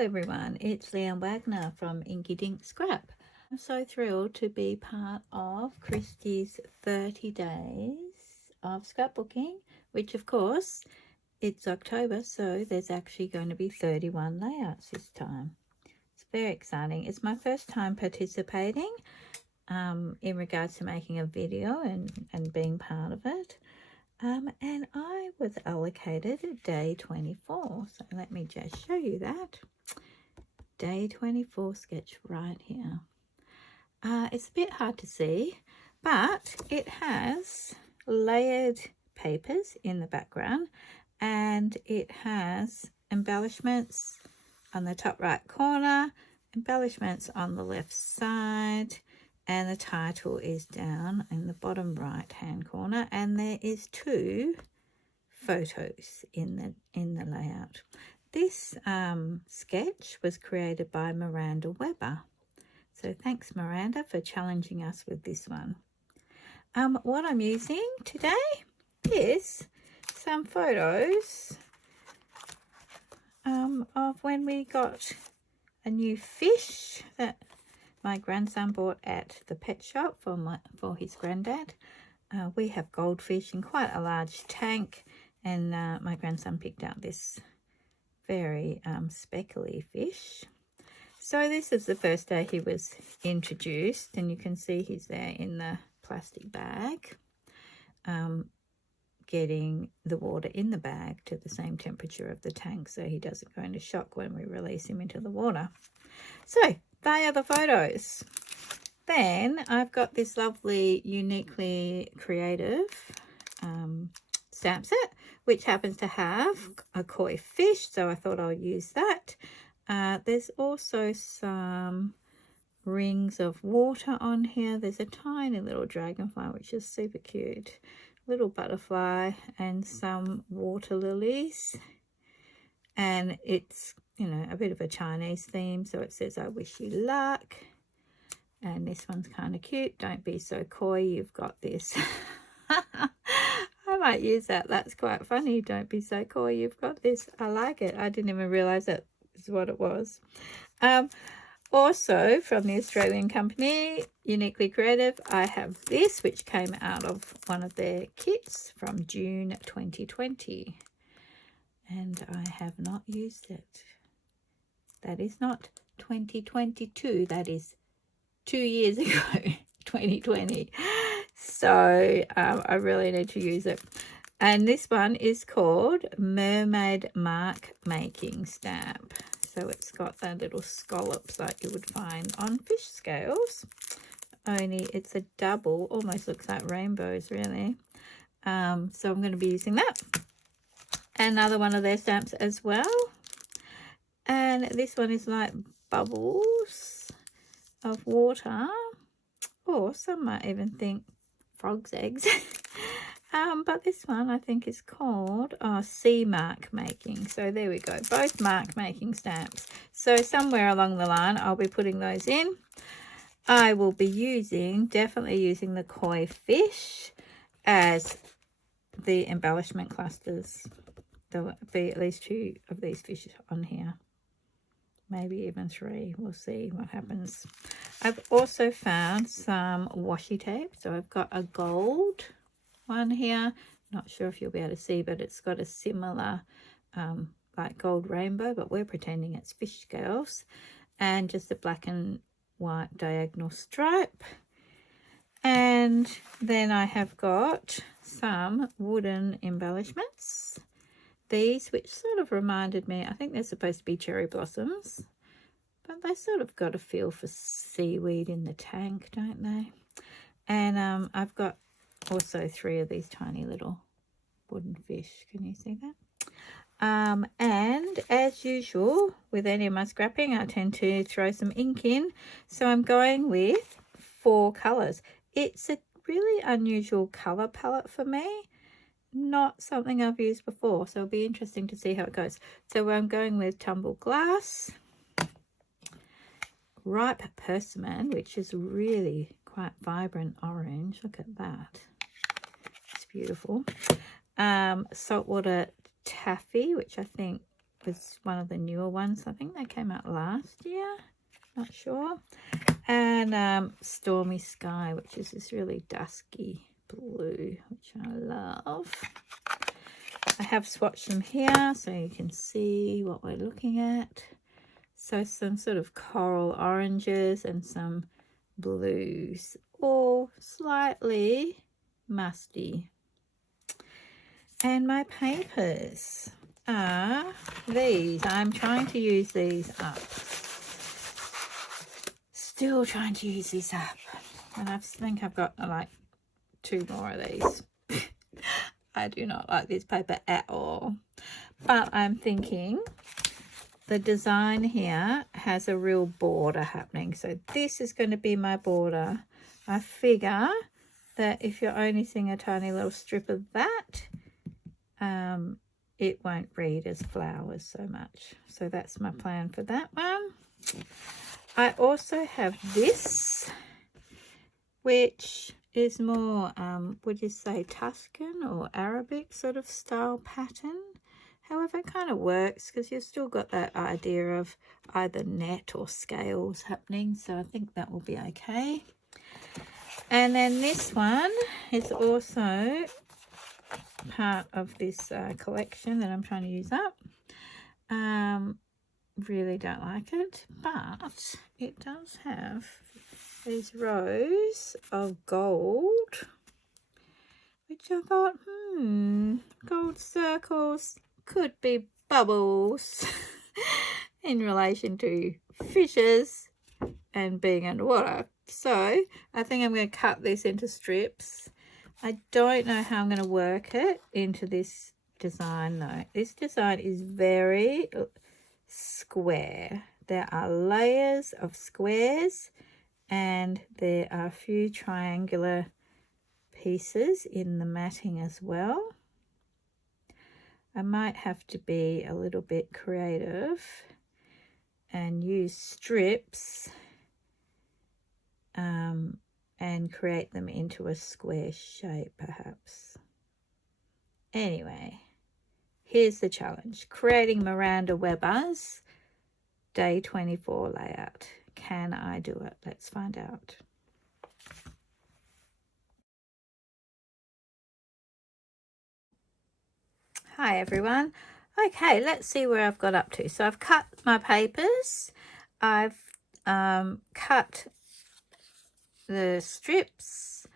everyone, it's Leanne Wagner from Inky Dink Scrap. I'm so thrilled to be part of Christy's 30 days of scrapbooking, which of course it's October, so there's actually going to be 31 layouts this time. It's very exciting. It's my first time participating in regards to making a video and being part of it. And I was allocated day 24, so let me just show you that. Day 24 sketch right here. It's a bit hard to see, but it has layered papers in the background, and it has embellishments on the top right corner, embellishments on the left side, and the title is down in the bottom right hand corner, and there is 2 photos in the layout. This sketch was created by Miranda Weber, so thanks Miranda for challenging us with this one. What I'm using today is some photos of when we got a new fish that my grandson bought at the pet shop for his granddad. We have goldfish in quite a large tank, and my grandson picked out this very speckly fish. So this is the first day he was introduced, and you can see he's there in the plastic bag, getting the water in the bag to the same temperature of the tank so he doesn't go into shock when we release him into the water. So they are the photos. Then I've got this lovely Uniquely Creative stamp set, which happens to have a koi fish, so I thought I'll use that. There's also some rings of water on here. There's a tiny little dragonfly, which is super cute, little butterfly, and some water lilies, and it's, you know, a bit of a Chinese theme, so it says I wish you luck. And this one's kind of cute. Don't be so coy, you've got this. I might use that. That's quite funny. Don't be so coy, you've got this. I like it. I didn't even realize that is what it was. Also from the Australian company Uniquely Creative, I have this, which came out of one of their kits from June 2020, and I have not used it. That is not 2022, that is 2 years ago, 2020. So I really need to use it. And this one is called Mermaid Mark Making stamp. So it's got the little scallops like you would find on fish scales, only it's a double, almost looks like rainbows really. So I'm going to be using that. Another one of their stamps as well. And this one is like bubbles of water, or some might even think frog's eggs. But this one I think is called Sea Mark Making. So there we go, both mark making stamps. So somewhere along the line I'll be putting those in. I will be definitely using the koi fish as the embellishment clusters. There will be at least 2 of these fish on here, maybe even 3. We'll see what happens. I've also found some washi tape. So I've got a gold one here. Not sure if you'll be able to see, but it's got a similar like gold rainbow, but we're pretending it's fish scales, and just a black and white diagonal stripe. And then I have got some wooden embellishments. These, which sort of reminded me, I think they're supposed to be cherry blossoms, but they sort of got a feel for seaweed in the tank, don't they? And I've got also 3 of these tiny little wooden fish. Can you see that? And as usual with any of my scrapping, I tend to throw some ink in. So I'm going with 4 colours. It's a really unusual colour palette for me. Not something I've used before, so it'll be interesting to see how it goes. So I'm going with Tumbled Glass, Ripe Persimmon, which is really quite vibrant orange. Look at that. It's beautiful. Saltwater Taffy, which I think was one of the newer ones. I think they came out last year, not sure. And Stormy Sky, which is this really dusky blue, which I love. I have swatched them here so you can see what we're looking at. So some sort of coral oranges and some blues, all slightly musty. And my papers are these. I'm trying to use these up. Still trying to use these up. And I think I've got like 2 more of these. I do not like this paper at all. But I'm thinking the design here has a real border happening. So this is going to be my border. I figure that if you're only seeing a tiny little strip of that, it won't read as flowers so much. So that's my plan for that one. I also have this, which is more, would you say Tuscan or Arabic sort of style pattern. However, it kind of works because you've still got that idea of either net or scales happening. So I think that will be okay. And then this one is also part of this collection that I'm trying to use up. Really don't like it, but it does have these rows of gold, which I thought, gold circles could be bubbles in relation to fishes and being underwater. So I think I'm going to cut this into strips. I don't know how I'm going to work it into this design though. This design is very square. There are layers of squares and there are a few triangular pieces in the matting as well. I might have to be a little bit creative and use strips and create them into a square shape perhaps. Anyway, here's the challenge. Creating Miranda Weber's Day 24 layout. Can I do it? Let's find out. Hi everyone. Okay, let's see where I've got up to. So I've cut my papers. I've cut the strips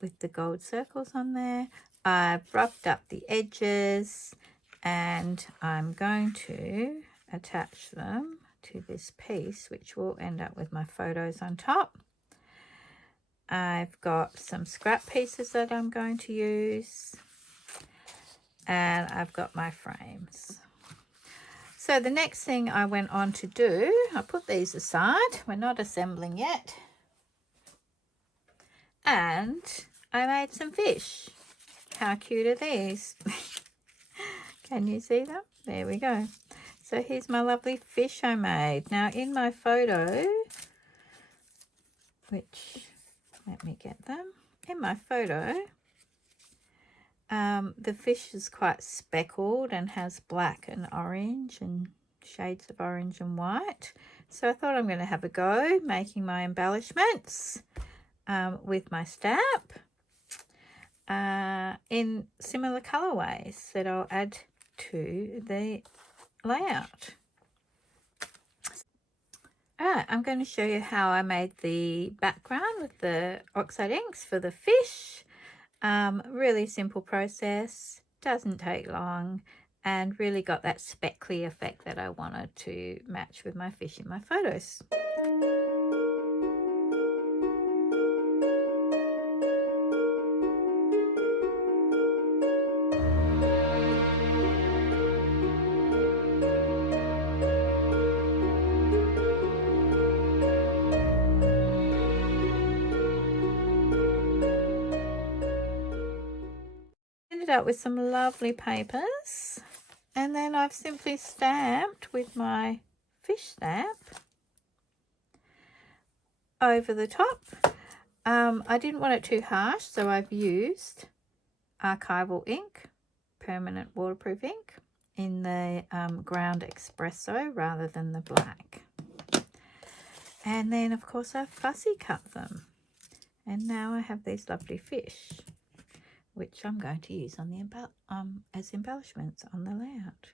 with the gold circles on there. I've roughed up the edges and I'm going to attach them to this piece, which will end up with my photos on top. I've got some scrap pieces that I'm going to use, and I've got my frames. So the next thing I went on to do, I put these aside, we're not assembling yet, and I made some fish. How cute are these? Can you see them? There we go. So here's my lovely fish I made. Now in my photo, which, let me get them. In my photo, the fish is quite speckled and has black and orange and shades of orange and white. So I thought I'm going to have a go making my embellishments with my stamp in similar colorways that I'll add to the layout. Alright, I'm going to show you how I made the background with the Oxide inks for the fish. Really simple process, doesn't take long, and really got that speckly effect that I wanted to match with my fish in my photos. Up with some lovely papers, and then I've simply stamped with my fish stamp over the top. I didn't want it too harsh, so I've used archival ink, permanent waterproof ink, in the ground espresso rather than the black. And then, of course, I fussy cut them. And now I have these lovely fish, which I'm going to use on the as embellishments on the layout.